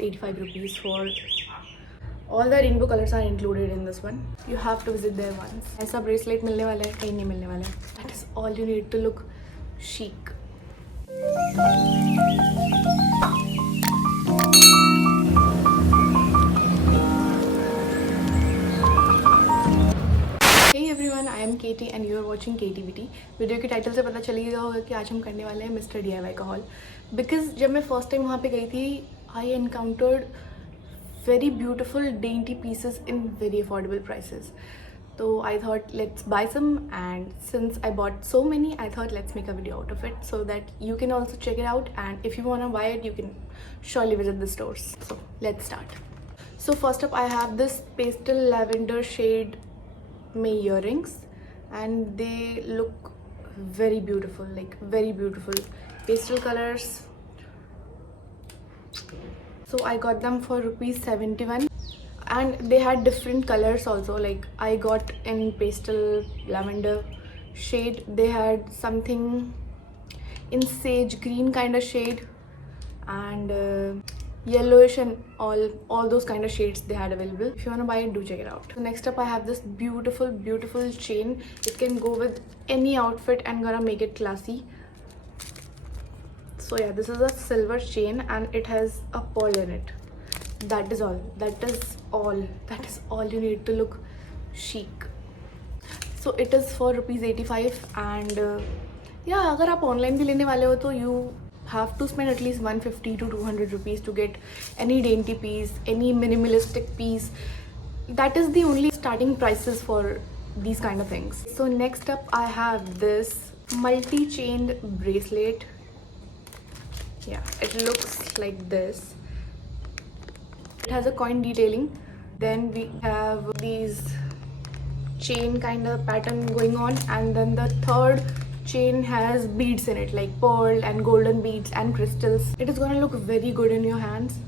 85 rupees for all the rainbow colors are included in this one. You have to visit there once. ऐसा bracelet मिलने वाला है, कहीं नहीं मिलने वाला है. That is all you need to look chic. Hey everyone, I am Katie and you are watching KTVT. Video के टाइटल से पता चल गया होगा कि आज हम करने वाले हैं मिस्टर DIY का हॉल. बिकॉज जब मैं फर्स्ट टाइम वहाँ पे गई थी, आई encountered very beautiful dainty pieces in very affordable prices. So I thought let's buy some, and since I bought so many, I thought let's make a video out of it so that you can also check it out, and if you want to buy it you can surely visit the stores. So let's start. So first up I have this pastel lavender shade May earrings, and they look very beautiful, like very beautiful pastel colors. So I got them for rupees 71, and they had different colors also. Like I got in pastel lavender shade, they had something in sage green kind of shade, and yellowish, and all those kind of shades they had available. If you want to buy it, do check it out. So next up I have this beautiful chain. It can go with any outfit and gonna make it classy. So yeah, this is a silver chain and it has a pearl in it. That is all you need to look chic. So it is for rupees 85, and yeah, अगर आप online भी लेने वाले हो तो you have to spend at least 150 to 200 rupees to get any dainty piece, any minimalistic piece. That is the only starting prices for these kind of things. So next up I have this multi-chained bracelet. Yeah, it looks like this. It has a coin detailing. Then we have these chain kind of pattern going on, and then the third chain has beads in it, like pearl and golden beads and crystals. It is gonna look very good in your hands,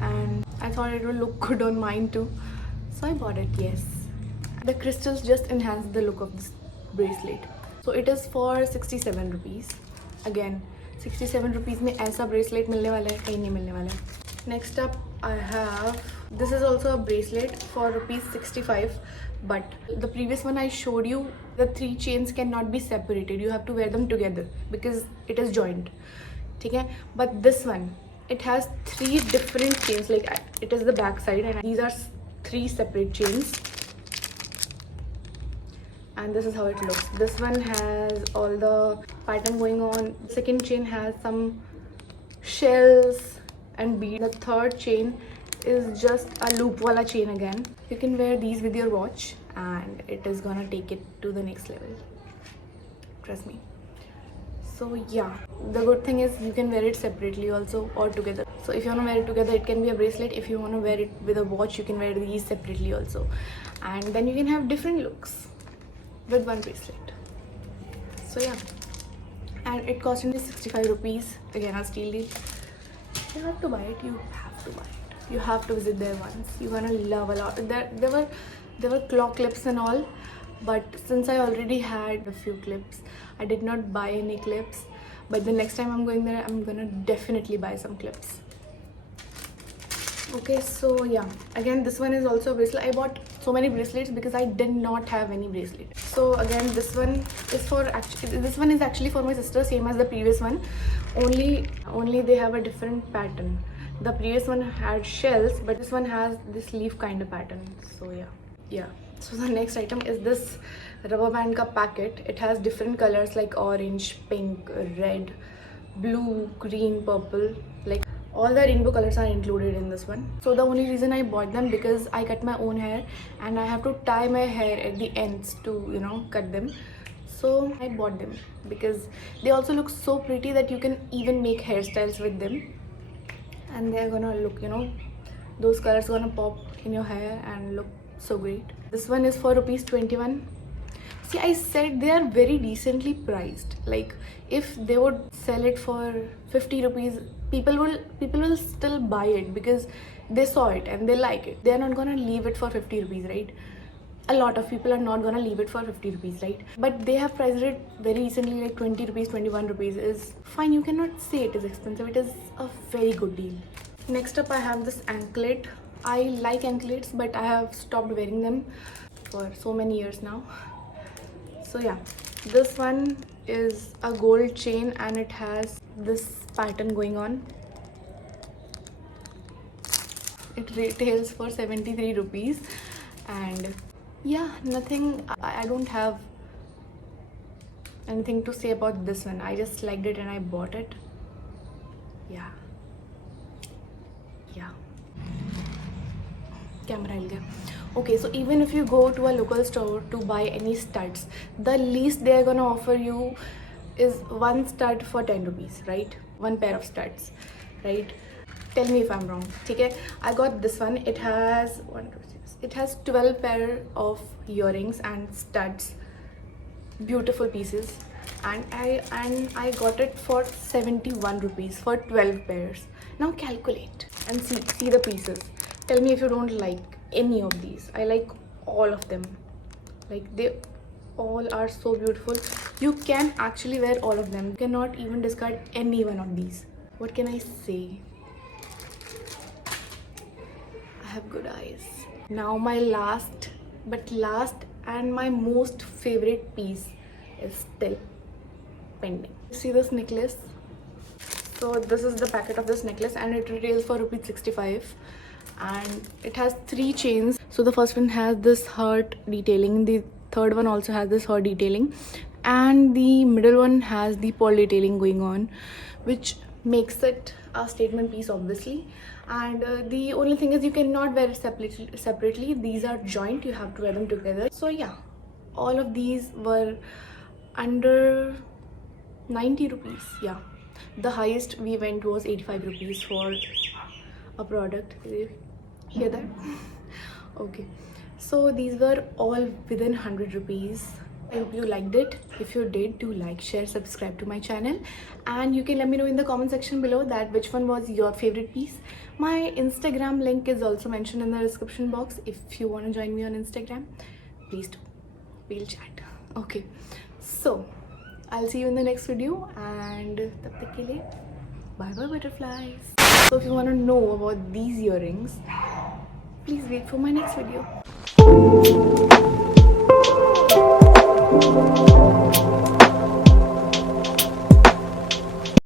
and I thought it would look good on mine too, so I bought it. Yes, the crystals just enhance the look of this bracelet. So it is for 67 rupees. Again, 67 rupees में ऐसा bracelet मिलने वाला है, कहीं नहीं मिलने वाला है. Next up I have, this is also a bracelet for rupees 65, but the previous one I showed you, the 3 chains cannot be separated. You have to wear them together because it is joined. ठीक है? But this one, it has 3 different chains. Like it is the back side, and these are 3 separate chains. And this is how it looks. This one has all the pattern going on. Second chain has some shells and beads. The third chain is just a loop wala chain again. You can wear these with your watch and it is gonna take it to the next level. Trust me. So yeah, the good thing is you can wear it separately also or together. So if you want to wear it together, it can be a bracelet. If you want to wear it with a watch, you can wear these separately also. And then you can have different looks with one bracelet. So yeah, and it cost me 65 rupees. Again, a steal deal. You have to buy it. You have to buy it. You have to visit there once. You're gonna love a lot. There were claw clips and all, but since I already had a few clips, I did not buy any clips. But the next time I'm going there, I'm gonna definitely buy some clips. Okay, so yeah, again this one is also a bracelet. I bought so many bracelets because I did not have any bracelet. So again, this one is actually for my sister, same as the previous one, only they have a different pattern. The previous one had shells, but this one has this leaf kind of pattern. So yeah. So the next item is this rubber band ka packet. It has different colors like orange, pink, red, blue, green, purple, like all the rainbow colors are included in this one. So the only reason I bought them because I cut my own hair and I have to tie my hair at the ends to, you know, cut them. So I bought them because they also look so pretty that you can even make hairstyles with them, and they're gonna look, you know, those colors gonna pop in your hair and look so great. This one is for rupees 21. See, I said they are very decently priced. Like if they would sell it for 50 rupees, people will still buy it because they saw it and they like it. They are not gonna leave it for 50 rupees, right? A lot of people are not gonna leave it for 50 rupees, right? But they have priced it very recently, like 20 rupees, 21 rupees is fine. You cannot say it is expensive. It is a very good deal. Next up I have this anklet. I like anklets, but I have stopped wearing them for so many years now. So yeah, this one is a gold chain and it has this pattern going on. It retails for 73 rupees, and yeah, nothing, I don't have anything to say about this one. I just liked it and I bought it. Yeah. Camera हिल गया. Okay, so even if you go to a local store to buy any studs, the least they are gonna offer you is one stud for 10 rupees, right? One pair of studs, right? Tell me if I'm wrong. Okay, I got this one. It has 12 pair of earrings and studs, beautiful pieces, and I got it for 71 rupees for 12 pairs. Now calculate and see the pieces. Tell me if you don't like any of these. I like all of them. Like, they all are so beautiful. You can actually wear all of them. You cannot even discard any one of these. What can I say? I have good eyes. Now my last and my most favorite piece is still pending. See this necklace? So this is the packet of this necklace and it retails for rupees 65, and it has 3 chains. So the first one has this heart detailing, the third one also has this heart detailing, and the middle one has the pearl detailing going on, which makes it a statement piece obviously. And the only thing is you cannot wear it separately. These are joint, you have to wear them together. So yeah, all of these were under 90 rupees. Yeah, the highest we went was 85 rupees for a product. Hear that? Okay, so these were all within 100 rupees. I hope you liked it. If you did, do like, share, subscribe to my channel, and you can let me know in the comment section below that which one was your favorite piece. My Instagram link is also mentioned in the description box. If you want to join me on Instagram, please do. We'll chat. Okay, so I'll see you in the next video, and tab tak ke liye, bye bye butterflies. So if you want to know about these earrings, please wait for my next video.